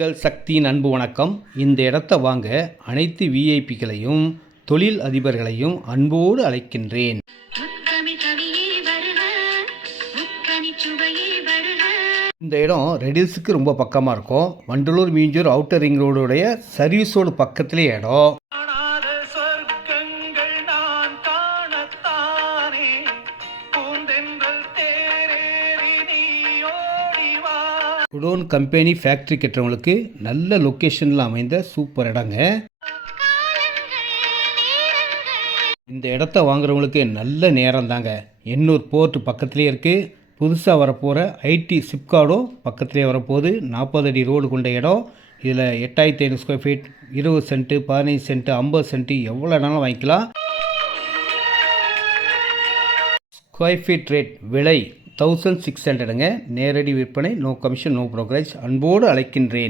உங்கள் சக்தியின் அன்பு வணக்கம். இந்த இடத்த வாங்க அனைத்து விஐபிக்களையும் தொழில் அதிபர்களையும் அன்போடு அழைக்கின்றேன். இந்த இடம் ரெடில்ஸுக்கு ரொம்ப பக்கமாக இருக்கும். வண்டலூர் மீஞ்சூர் அவுட்டர் ரிங் ரோடுடைய சர்வீஸோடு பக்கத்திலே இடம். குடோன் கம்பெனி ஃபேக்ட்ரி கட்டுறவங்களுக்கு நல்ல லொக்கேஷனில் அமைந்த சூப்பர் இடங்க. இந்த இடத்த வாங்குறவங்களுக்கு நல்ல நேரம் தாங்க. எண்ணூர் போர்ட் பக்கத்துலேயே இருக்குது. புதுசாக வரப்போகிற ஐடி சிப்கார்டும் பக்கத்துலேயே வரப்போகுது. 40 அடி ரோடு கொண்ட இடம். இதில் 8500 square feet, 20 cent, 15 cent, 50 cent எவ்வளோ இடம்னாலும் வாங்கிக்கலாம். ஸ்கொயர் ஃபீட் ரேட் விலை 1600ங்க. நேரடி விற்பனை, நோ கமிஷன், நோ ப்ரோக்கரேஜ். அன்போடு அழைக்கின்றேன்.